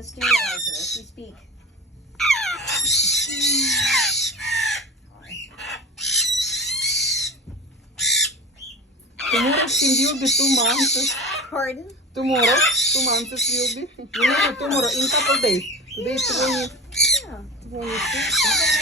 the sterilizer as we speak. Tomorrow she will be 2 months. Pardon? Tomorrow, 2 months will be. You know, tomorrow in couple days. Today is 20. Yeah. 26.